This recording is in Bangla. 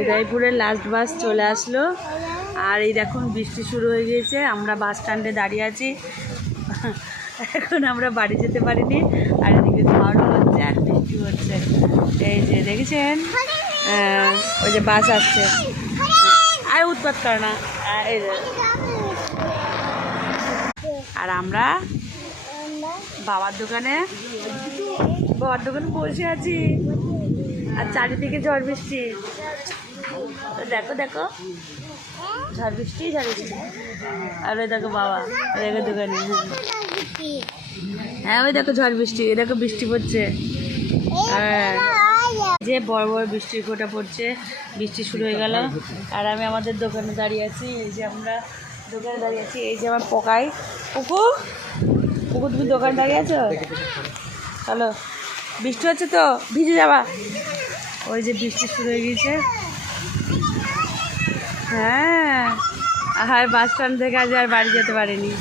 উদয়পুরের লাস্ট বাস চলে আসলো। আর এই দেখুন বৃষ্টি শুরু হয়ে গিয়েছে, আমরা বাস স্ট্যান্ডে দাঁড়িয়ে আছি। এখন আমরা বাড়ি যেতে পারিনি, আর এদিকে ঝড়ও হচ্ছে আর বৃষ্টি হচ্ছে। এই যে দেখেছেন, ওই যে বাস আসছে, আর উৎপাত করে না। এই যে আর আমরা বাবার দোকানে বসে আছি, আর চারিদিকে ঝড় বৃষ্টি। দেখো দেখো, ঝড় বৃষ্টি আর ওই দেখো বাবা, ওই দেখো দোকানে। হ্যাঁ ওই দেখো ঝড় বৃষ্টি, এই দেখো বৃষ্টি পড়ছে। হ্যাঁ, যে বড় বড় বৃষ্টির ফোঁটা পড়ছে, বৃষ্টি শুরু হয়ে গেল। আর আমি আমাদের দোকানে দাঁড়িয়ে আছি, এই যে আমরা দোকানে দাঁড়িয়ে আছি। এই যে আমার পকাই পুকু, তুমি দোকানে দাঁড়িয়ে আছো? হ্যালো, বৃষ্টি হচ্ছে তো, ভিজে যাবা। ওই যে বৃষ্টি শুরু হয়ে গিয়েছে। হ্যাঁ, আর বাস স্ট্যান্ড থেকে আজ আর বাড়ি যেতে পারিনি।